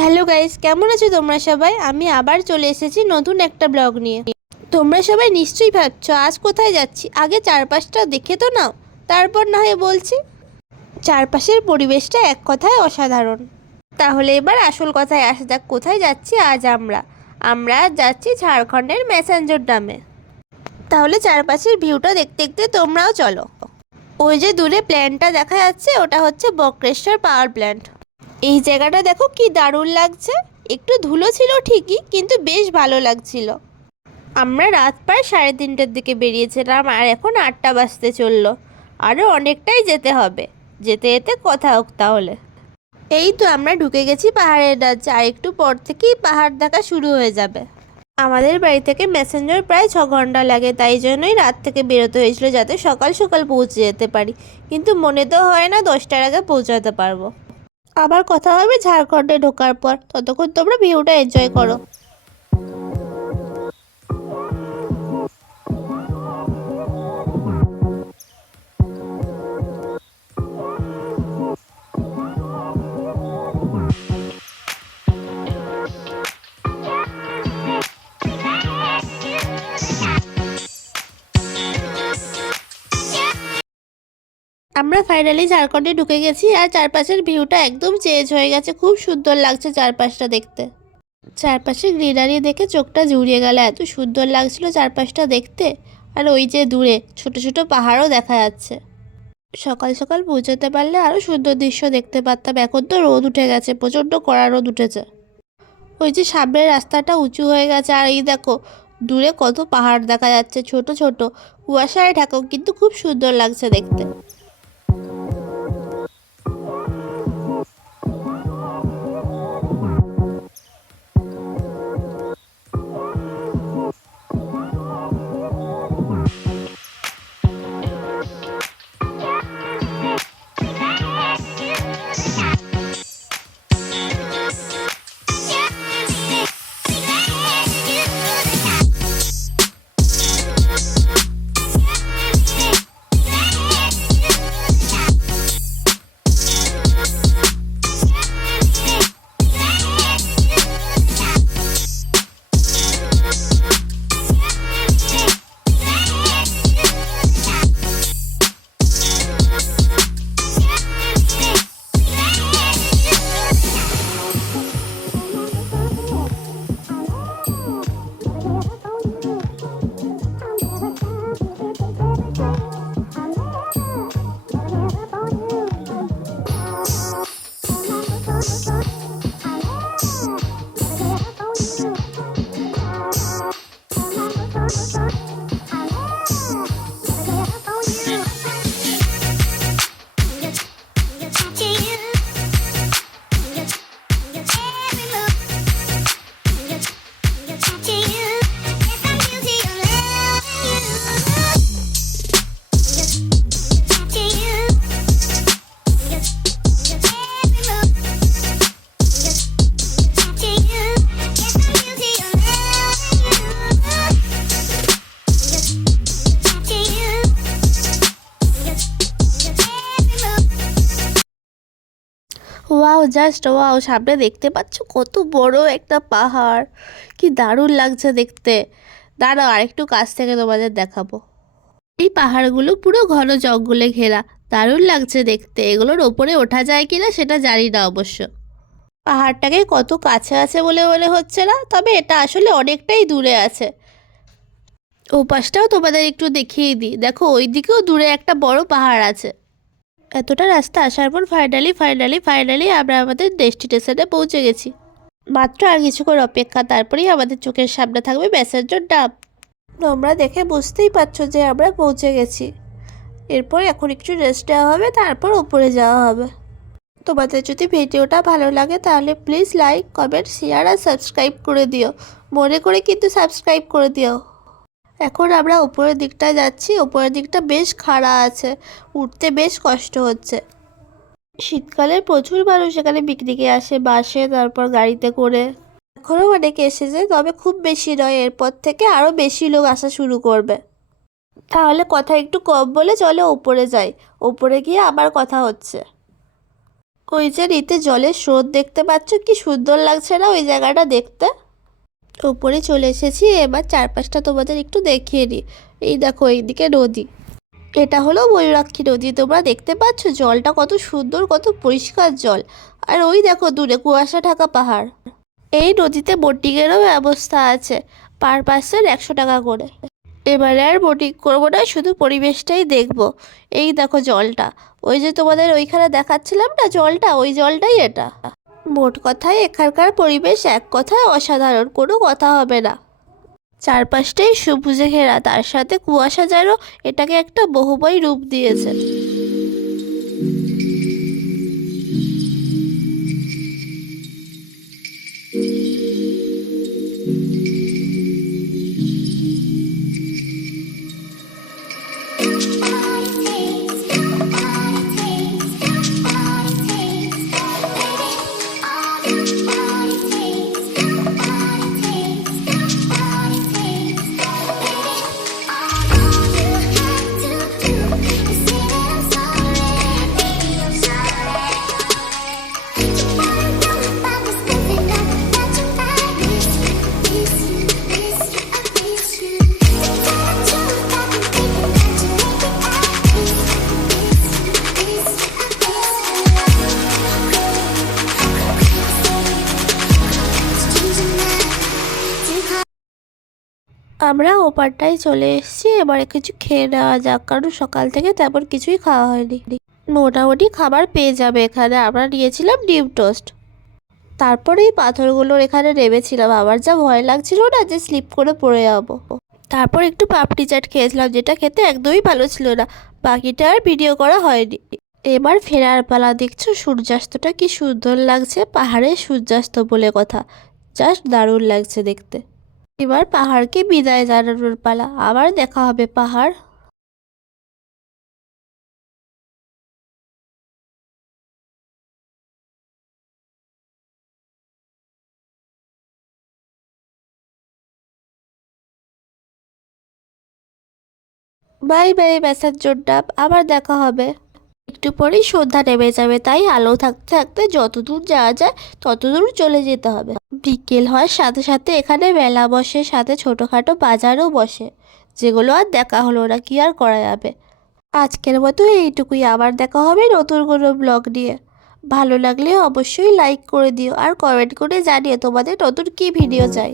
Hello guys, কেমন আছো তোমরা সবাই? আমি আবার চলে এসেছি নতুন একটা ব্লগ নিয়ে। তোমরা সবাই নিশ্চয়ই ভাবছো আজ কোথায় যাচ্ছি। আগে চারপাশটা দেখে তো নাও, তারপর না হয় বলছি। চারপাশের পরিবেশটা এক কথায় অসাধারণ। তাহলে এবার আসল কথায় আসা যাক, কোথায় যাচ্ছি আজ আমরা। আমরা যাচ্ছি ঝাড়খণ্ডের ম্যাসাঞ্জোর ড্যামে। তাহলে চারপাশের ভিউটা দেখতে দেখতে তোমরাও চলো। ওই যে দূরে প্ল্যান্টটা দেখা যাচ্ছে, ওটা হচ্ছে বক্রেশ্বর পাওয়ার প্ল্যান্ট। এই জায়গাটা দেখো কি দারুণ লাগছে। একটু ধুলো ছিল ঠিকই, কিন্তু বেশ ভালো লাগছিল। আমরা রাত প্রায় 3:30টার দিকে বেরিয়েছিলাম, আর এখন 8টা বাজতে চললো। আরও অনেকটাই যেতে হবে। যেতে যেতে কথা হোক তাহলে। এই তো আমরা ঢুকে গেছি পাহাড়ের রাজ্যে, আর একটু পর থেকেই পাহাড় দেখা শুরু হয়ে যাবে। আমাদের বাড়ি থেকে ম্যাসেঞ্জার প্রায় 6 ঘন্টা লাগে, তাই জন্যই রাত থেকে বেরোতে হয়েছিল, যাতে সকাল সকাল পৌঁছে যেতে পারি। কিন্তু মনে তো হয় না 10টার আগে পৌঁছাতে পারবো। আবার কথা হবে ঝাড়খণ্ডে ঢোকার পর। ততক্ষণ তোমরা ভিউটা এনজয় করো। আমরা ফাইনালি ঝাড়খণ্ডে ঢুকে গেছি, আর চারপাশের ভিউটা একদম চেঞ্জ হয়ে গেছে। খুব সুন্দর লাগছে চারপাশটা দেখতে। চারপাশে গ্রিনারি দেখে চোখটা জুড়িয়ে গেল, এত সুন্দর লাগছিল চারপাশটা দেখতে। আর ওই যে দূরে ছোট ছোট পাহাড়ও দেখা যাচ্ছে। সকাল সকাল পৌঁছাতে পারলে আরও সুন্দর দৃশ্য দেখতে পারতাম। এখন তো রোদ উঠে গেছে, প্রচণ্ড কড়া রোদ উঠেছে। ওই যে সামনের রাস্তাটা উঁচু হয়ে গেছে, আর এই দেখো দূরে কত পাহাড় দেখা যাচ্ছে, ছোট ছোট কুয়াশায় ঢাকা, কিন্তু খুব সুন্দর লাগছে দেখতে। Wow, just wow! সামনে দেখতে পাচ্ছ কত বড় একটা পাহাড়, কি দারুণ লাগছে দেখতে। দাঁড়াও আরেকটু কাছ থেকে তোমাদের দেখাবো। এই পাহাড়গুলো পুরো ঘন জঙ্গলে ঘেরা, দারুণ লাগছে দেখতে। এগুলোর ওপরে ওঠা যায় কিনা সেটা জানি না অবশ্য। পাহাড়টাকে কত কাছে আছে বলে মনে হচ্ছে না, তবে এটা আসলে অনেকটাই দূরে আছে। ও পাশটাও তোমাদের একটু দেখিয়ে দিই, দেখো ওই দিকেও দূরে একটা বড় পাহাড় আছে। এতটা রাস্তা আসার পর ফাইনালি আমরা আমাদের ডেস্টিনেশনে পৌঁছে গেছি। মাত্র আর কিছুক্ষণ অপেক্ষা, তারপরেই আমাদের চোখের সামনে থাকবে ম্যাসাঞ্জোর ড্যাম। তোমরা দেখে বুঝতেই পারছো যে আমরা পৌঁছে গেছি। এরপর এখন একটু রেস্ট নেওয়া হবে, তারপর উপরে যাওয়া হবে। তোমাদের যদি ভিডিওটা ভালো লাগে তাহলে প্লিজ লাইক, কমেন্ট, শেয়ার আর সাবস্ক্রাইব করে দিও। মনে করে কিন্তু সাবস্ক্রাইব করে দিও। এখন আমরা উপরের দিকটায় যাচ্ছি। উপরের দিকটা বেশ খাড়া আছে, উঠতে বেশ কষ্ট হচ্ছে। শীতকালে প্রচুর মানুষ এখানে পিকনিকে আসে, বাসে, তারপর গাড়িতে করে। এখনও অনেকে এসেছে, তবে খুব বেশি নয়। এরপর থেকে আরও বেশি লোক আসা শুরু করবে। তাহলে কথা একটু কম বলে চলো উপরে যাই। উপরে গিয়ে আবার কথা হচ্ছে। ওই যে নিতে জলের স্রোত দেখতে পাচ্ছ, কি সুন্দর লাগছে না ওই জায়গাটা দেখতে। ওপরে চলে এসেছি, এবার চারপাশটা তোমাদের একটু দেখিয়ে দিই। এই দেখো এইদিকে নদী, এটা হলো ময়ূরাক্ষী নদী। তোমরা দেখতে পাচ্ছ জলটা কত সুন্দর, কত পরিষ্কার জল। আর ওই দেখো দূরে কুয়াশা ঢাকা পাহাড়। এই নদীতে বোটিংয়েরও ব্যবস্থা আছে, পার পার্সন 100 টাকা করে। এবারে আর বোটিং করবো না, শুধু পরিবেশটাই দেখবো। এই দেখো জলটা, ওই যে তোমাদের ওইখানে দেখাচ্ছিলাম না জলটা, ওই জলটাই এটা। মোট কথায় এখানকার পরিবেশ এক কথায় অসাধারণ, কোনো কথা হবে না। চারপাশটাই সবুজে ঘেরা, তার সাথে কুয়াশা যেন এটাকে একটা বহুময় রূপ দিয়েছে। আমরা ওপারটায় চলে এসেছি, এবারে কিছু খেয়ে নেওয়া যাক, কারণ সকাল থেকে তেমন কিছুই খাওয়া হয়নি। মোটামুটি খাবার পেয়ে যাবে এখানে। আমরা নিয়েছিলাম ডিম টোস্ট, তারপরে এই পাথরগুলোর এখানে নেমেছিলাম। আমার যা ভয় লাগছিল না যে স্লিপ করে পড়ে যাবো। তারপর একটু পাপড়ি চাট খেয়েছিলাম, যেটা খেতে একদমই ভালো ছিল না। বাকিটা আর ভিডিও করা হয়নি। এবার ফেরার পালা। দেখছো সূর্যাস্তটা কি সুন্দর লাগছে, পাহাড়ের সূর্যাস্ত বলে কথা, জাস্ট দারুণ লাগছে দেখতে। এবার পাহাড়কে বিদায় জানানোর পালা, আবার দেখা হবে পাহাড়। বাই বাই প্যাসেঞ্জার ডাব, আবার দেখা হবে। একটু পরেই সন্ধ্যা নেমে যাবে, তাই আলো থাকতে থাকতে যতদূর যাওয়া যায় ততদূর চলে যেতে হবে। বিকেল হওয়ার সাথে সাথে এখানে মেলা বসে, সাথে ছোটোখাটো বাজারও বসে, যেগুলো আর দেখা হলো না, কি আর করা যাবে। আজকের মতো এইটুকুই, আবার দেখা হবে নতুন কোনো ব্লগ নিয়ে। ভালো লাগলে অবশ্যই লাইক করে দিও আর কমেন্ট করে জানিও তোমাদের নতুন কী ভিডিও চাই।